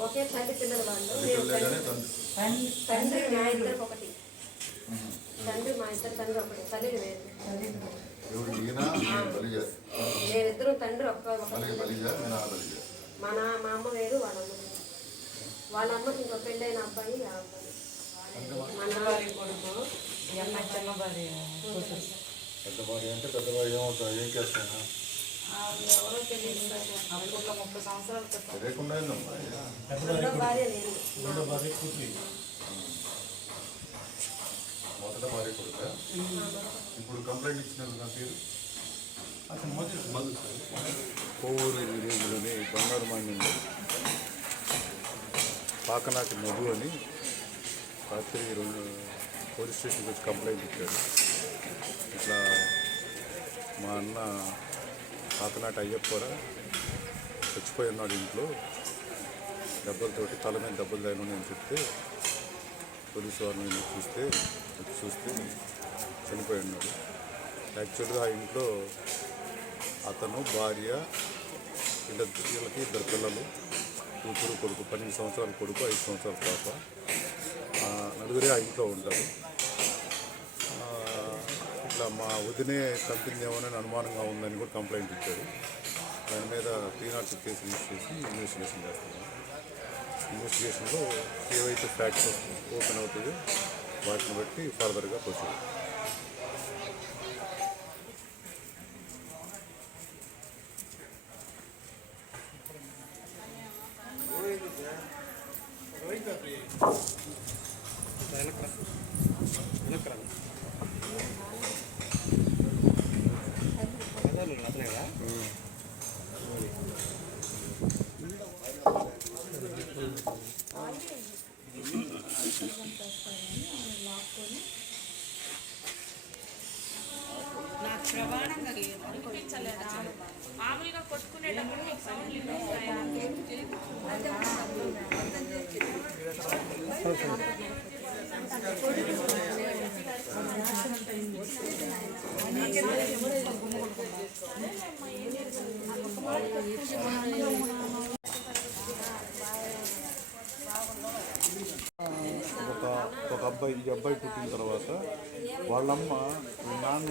పిల్లలు వాళ్ళు పిల్లలే కానీ తండ్రి తండ్రి. మా ఇద్దరికి ఒకటి. తండ్రి మా ఇద్దరు తండ్రి ఒకటి. తల్లి వేరు. ఎవరు ఈయన బలిజ. మేమిద్దరం తండ్రి ఒక్క ఒక అలాగే బలిజ నేను ఆ బలిజ. మా నా మా అమ్మ వేరు వాళ్ళ అమ్మ వేరు. వాళ్ళ అమ్మకి ఇంకో పెళ్ళైన అబ్బాయి ఆ అబ్బాయి. మా నాన్న కొడుకు చిన్న భార్య పెద్ద భార్య అంటే పెద్ద భార్య ఏమవుతా ఏం చేస్తాను ఎవరో తెలియదు సార్ అప్పుడు ఒక ముప్పై సంవత్సరాల క్రితం తెలియకుండా అయిందమ్మా రెండో భార్య నేను మొదట భార్య కొడుక? ఇప్పుడు కంప్లైంట్ ఇచ్చినది నా పేరు? కోవూరు విలేజ్లోని బంగారు మాన్యంలో పాకనాటి మధు అని రాత్రి రెండు పోలీస్ స్టేషన్కి వచ్చి కంప్లైంట్ ఇచ్చాడు. ఇట్లా మా అన్న పాకనాటి అయ్యప్ప చచ్చిపోయి ఉన్నాడు ఇంట్లో. దెబ్బలతోటి తల మీద దెబ్బలు తగిన నేను చెప్తే పోలీసు వారిని చూస్తే వచ్చి చూస్తే చనిపోయి ఉన్నాడు. యాక్చువల్గా ఆ ఇంట్లో అతను భార్య వీళ్ళ వీళ్ళకి ఇద్దరు పిల్లలు కూతురు కొడుకు పన్నెండు సంవత్సరాల కొడుకు ఐదు సంవత్సరాల పాప. నలుగురే ఆ ఇంట్లో ఉంటారు ఇట్లా మా వదినే చంపిందేమోనని అనుమానంగా ఉందని కూడా కంప్లైంట్ ఇచ్చారు. దాని మీద పీనాట్ కేసు రిజిస్టర్ చేసి ఇన్వెస్టిగేషన్ చేస్తున్నాం. ఇన్వెస్టిగేషన్లో ఏవైతే ఫ్యాక్ట్స్ ఓపెన్ అవుతుందో వాటిని బట్టి ఫర్దర్గా ప్రొసీడ్. నాకు ప్రమాణం కలిగింది అనిపించలేదా మామూలుగా కొట్టుకునేటప్పుడు మీకు సౌండ్ వినిపిస్తాయా? అబ్బాయి ఈ అబ్బాయి పుట్టిన తర్వాత వాళ్ళమ్మ నాన్న